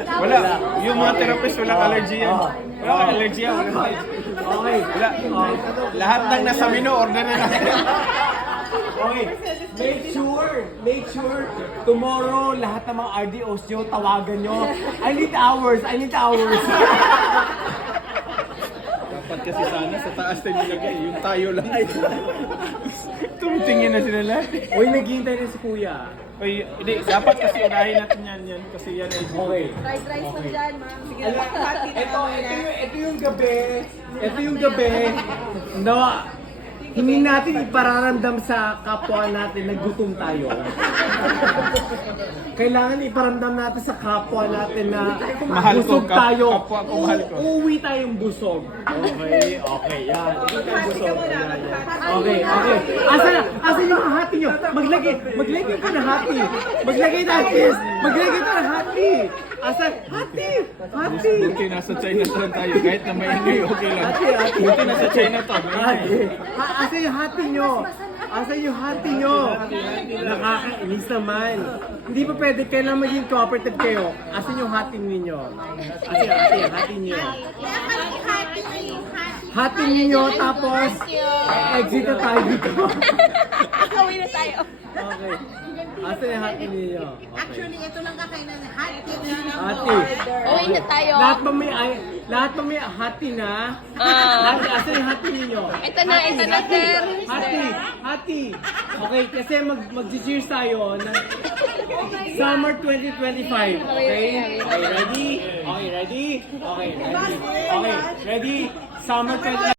Wala. Yung mga therapist, walang allergy yan. Walang allergy yan. Okay. Wala. Lahat ng nasa menu, order na natin. Okay. Make sure, tomorrow, lahat ng mga RDOs nyo, tawagan nyo. I need hours. Dapat kasi sana sa taas na nilagay. Yung tayo lang. Tumitingin na sila lahat. Uy, naghihintay na si Kuya. Uy, hindi. Dapat kasi unahin natin yan. Kasi yan ay... Okay. Fried rice lang dyan, ma'am. Sige Ala, ito yung gabi na hindi natin ipararamdam sa kapwa natin na gutom tayo. Kailangan iparamdam natin sa kapwa natin na Mahal ko, busog tayo. kapwa ko, mahal ko. Uuwi tayong busog. Okay, yan. Uuwi tayong busog. Okay. Asan yung hati nyo? Maglagay ka ng hati. Maglagay ng hati. Asan? Hati. Buti nasa Chinatown tayo. Kahit na maingay, okay lang. Buti nasa Chinatown. Asan yung hati nyo? Nakakainis naman. Hindi pa pwede, kailangan maging cooperative kayo. Asan yung hati ninyo? Hati nyo. Hati ninyo, tapos exit na tayo dito. Away na tayo. Okay. Asan yung hati ninyo? Actually, ito lang kakainan na hati. Hati. Away na tayo. Lahat ba may hati na? Asan yung hati ninyo? Ito na, sir. Hati. Okay, kasi mag-cheers tayo ng Summer 2025. Okay? Okay, ready? Okay, ready? Summer 2025.